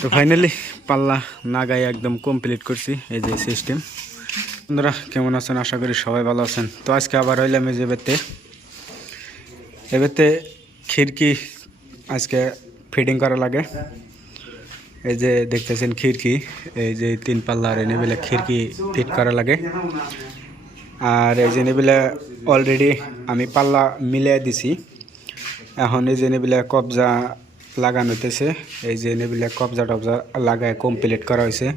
তো ফাইনালি পাল্লা নাগাই একদম কমপ্লিট করছি এই যে সিস্টেম। বন্ধুরা কেমন আছেন? আশা করি সবাই ভালো আছেন। তো আজকে আবার হইলাম এই যে এবেতে খিড়কি আজকে ফিটিং করা লাগে। এই যে দেখতেছেন খিড়কি, এই যে 3 পাল্লার এনেবেলে খিড়কি ফিট করা লাগে। আর এই যে এনেবেলে অলরেডি আমি পাল্লা মিলিয়ে দিছি। এখন এই যে এনেবেলে কবজা লাগানো হইতেছে। এই যে এনেবেলে কবজা টবজা লাগায় কমপ্লিট করা হয়েছে।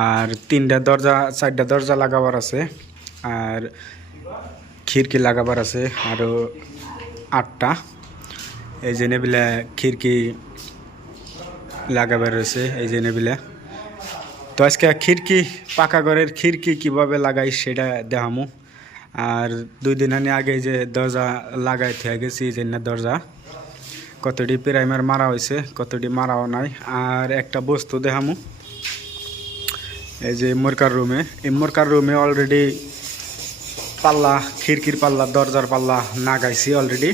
আর 3টা দরজা 4টা দরজা লাগাবার আছে, আর খিড়কি লাগাবার আছে আরও 8টা। এই যে নেবিলে খিড়কি লাগাবার রয়েছে এই যে নেবিলে। তো আজকে খিড়কি পাকা ঘরের খিড়কি কিভাবে লাগাই সেটা দেখামু। আর 2 দিন আগে যে দরজা লাগাই থেকে গেছি যে না দরজা কতটি প্রাইমার মারা হয়েছে কতটি মারাও নাই। আর একটা বস্তু দেখামু, এই যে মোরকার রুমে, এই মোরকার রুমে অলরেডি পাল্লা খিড়কির পাল্লা দরজার পাল্লা নাগাইছি অলরেডি,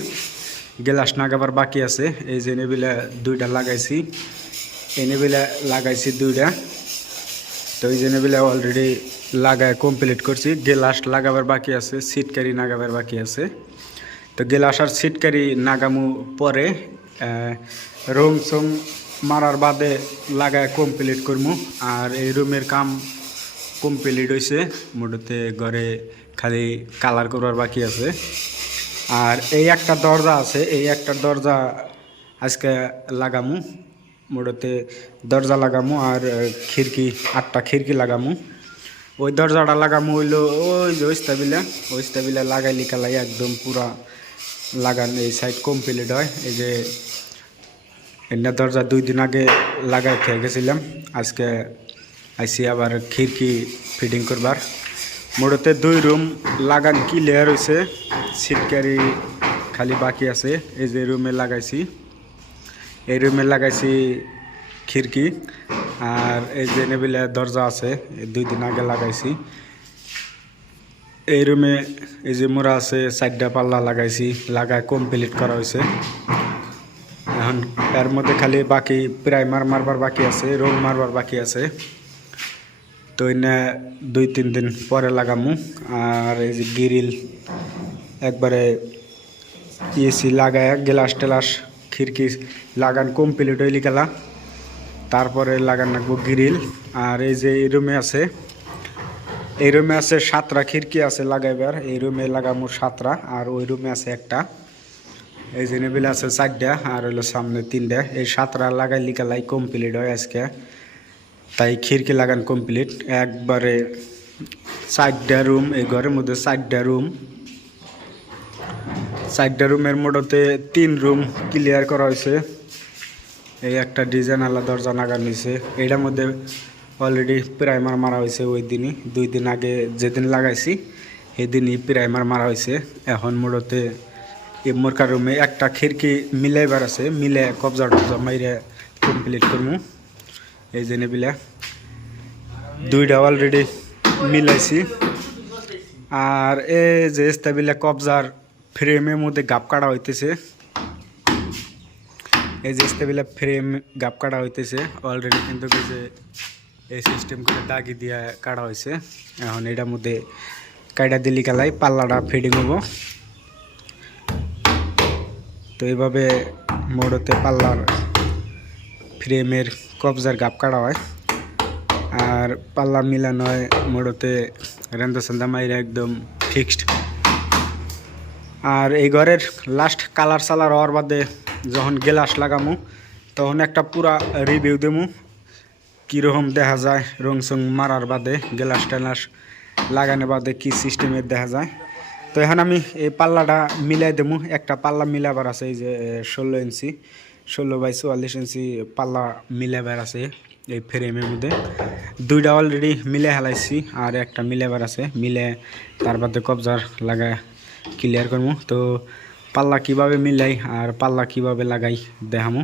গ্লাস নাগাবার বাকি আছে। এই যে নেবিলে 2টা লাগাইছি, এই নেবিলে লাগাইছি 2টা। তো এই যে নেবিলে অলরেডি লাগায় কমপ্লিট করছি। গ্লাস লাগাবার বাকি আছে, সিটকারি নাগাবার বাকি আছে। তো গ্লাস আর সিটকারি নাগামু পরে রং সং মারার বাদে লাগায় কমপ্লিট করমু। আর এই রুমের কাম কমপ্লিট হয়েছে, মোটামুটি ঘরে খালি কালার করবার বাকি আছে। আর এই একটা দরজা আছে, এই একটা দরজা আজকে লাগামু, মোটামুটি দরজা লাগামু। আর খিড়কি 8টা খিড়কি লাগামু। ওই দরজাটা লাগামু হইলো ওই যে ওই স্টাবিলা লাগাইলি কালাই একদম পুরা লাগান এই সাইড কমপ্লিট হয়। এই যে এনে দরজা 2 দিন আগে লাগাই খেয়ে গেছিলাম, আজকে আইসি আবার খিড়কি ফিটিং করবার। মোটামুটি 2 রুম লাগান ক্লিয়ার হয়েছে, সিটকারি খালি বাকি আছে। এই যে রুমে লাগাইছি, এই রুমে লাগাইছি খিড়কি। আর এই যে নেবিলে দরজা আছে, 2 দিন আগে লাগাইছি। এই রুমে এই যে মোড়া আছে 4টা পাল্লা লাগাইছি, লাগায় কমপ্লিট করা হয়েছে। এখন এর মধ্যে খালি বাকি প্রাইমার মারবার বাকি আছে, রং মারবার বাকি আছে। তো এনে 2-3 দিন পরে লাগামু। আর এই যে গ্রিল একবারে এসি লাগায় গ্লাস টেলাস খিড়কি লাগান কমপ্লিট হইলি গেলা, তারপরে লাগান রাখবো গ্রিল। আর এই যে এই রুমে আছে, এই রুমে আছে 7টা খিড়কি আছে লাগাইবার, এই রুমে লাগামু 7টা। আর ওই রুমে আছে একটা, এই যে নেবিলে আছে 4টা, আর হইলো সামনে 3টা। এই 7টা লাগাইলি গেলাই কমপ্লিট হয় আজকে। তাই খিড়কি লাগান কমপ্লিট একবারে 4টা রুম। এই ঘরের মধ্যে 4টা রুম, 4টা রুমের মোটতে 3 রুম ক্লিয়ার করা হয়েছে। এই একটা ডিজাইন আলাদা দরজা লাগানো হয়েছে, এইটার মধ্যে অলরেডি প্রাইমার মারা হয়েছে। ওই দিনই 2 দিন আগে যেদিন লাগাইছি সেদিনই প্রাইমার মারা হয়েছে। এখন মোটতে এই মোরকার রুমে একটা খিড়কি মিলাইবার আছে, মিলে কবজা টবজা মাইরে কমপ্লিট করবো। এই যে নেবিলে 2টা অলরেডি মিলাইছি। আর এই যে স্টেবিলে কবজার ফ্রেমের মধ্যে গাপ কাটা হইতেছে, এই যে স্টেবিলে ফ্রেম গাপ কাটা হইতেছে অলরেডি, কিন্তু যে এই সিস্টেম করে দাগি দিয়া কাটা হয়েছে। এখন এটার মধ্যে কাটা দিলি কালাই পাল্লাটা ফিটিং হবো। তো এইভাবে মোড়তে পাল্লার ফ্রেমের কবজার গাপ কাটা হয়। আর পাল্লা মিলানো হয় মোড়তে রেন্দা সেন্দা মাইরা একদম ফিক্সড। আর এই ঘরের লাস্ট কালার সালার হওয়ার বাদে যখন গ্লাস লাগামু তখন একটা পুরা রিভিউ দেবো কীরকম দেখা যায় রং সং মারার বাদে, গ্লাস টেলাস লাগানোর বাদে কী সিস্টেমের দেখা যায়। তো এখন আমি এই পাল্লাটা মিলাই দেবো। একটা পাল্লা মিলাবার আছে, এই যে 16 ইঞ্চি 16/44 ইঞ্চি পাল্লা মিলাবার আছে এই ফ্রেমের মধ্যে। 2টা অলরেডি মিলে হেলাইছি, আর একটা মিলাবার আছে, মিলে তার বাদে কবজার লাগা ক্লিয়ার করবো। তো পাল্লা কিভাবে মিলাই আর পাল্লা কিভাবে লাগাই দেখামু।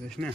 Začne.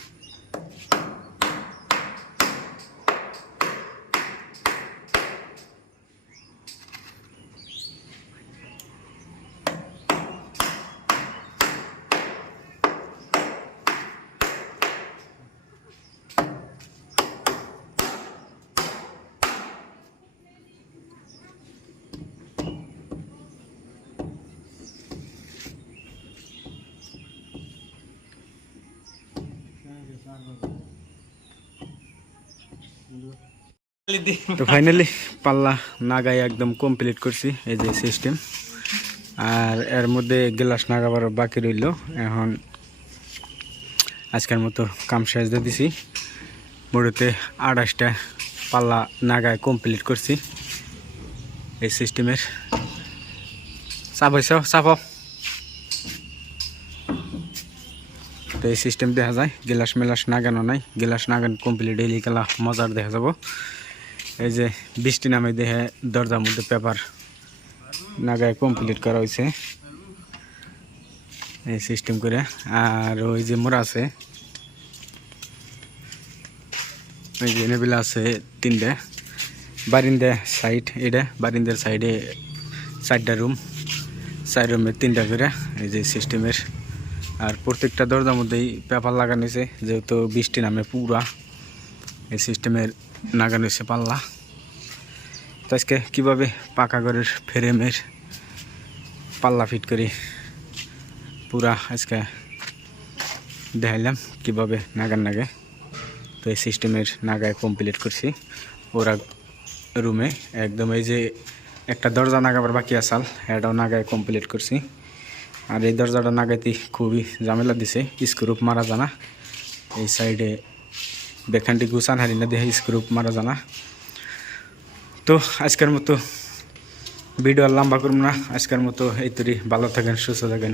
তো ফাইনালি পাল্লা নাগাই একদম কমপ্লিট করছি এই যে সিস্টেম। আর এর মধ্যে গ্লাস নাগাবার বাকি রইল। এখন আজকের মতো কাম শেষ দিয়ে দিছি। মোটামুটি 28টা পাল্লা নাগায় কমপ্লিট করছি এই সিস্টেমের। চাপ হয়েছ চাপাও। তো এই সিস্টেম দেখা যায় গ্লাস মেলাস নাগানো নাই, গ্লাস নাগান কমপ্লিট ডেইলি খেলা মজার দেখা যাব। এই যে বৃষ্টি নামে দেখে দরজার মধ্যে পেপার নাগায় কমপ্লিট করা হয়েছে এই সিস্টেম করে। আর ওই যে মোড়া আছে, ওই যে এনেবিলা আছে 3টা বারিন্দা সাইড, এটা বারিন্দার সাইডে 4টা রুম, 4 রুমে 3টা করে এই যে সিস্টেমের। আর প্রত্যেকটা দরজার মধ্যেই পেপার লাগানো হয়েছে, যেহেতু বৃষ্টি নামে পুরা এই সিস্টেমের লাগানো হয়েছে পাল্লা। তো আজকে কীভাবে পাকা ঘরের ফ্রেমের পাল্লা ফিট করি পুরা আজকে দেখাইলাম কীভাবে নাগার নাগে। তো এই সিস্টেমের নাগায় কমপ্লিট করছি ওরা রুমে একদম। এই যে একটা দরজা নাগাবার বাকি আসাল, এটাও নাগায় কমপ্লিট করছি। আর এই দরজাটা নাগাইতে খুবই ঝামেলা দিছে, স্ক্রুপ মারা জানা। এই সাইডে বেখানটি গুছান হারি না দেখে স্ক্রুপ মারা জানা। তো আজকের মতো ভিডিও লম্বা করব না, আজকের মতো এই তৈরি। ভালো থাকেন, সুস্থ থাকেন।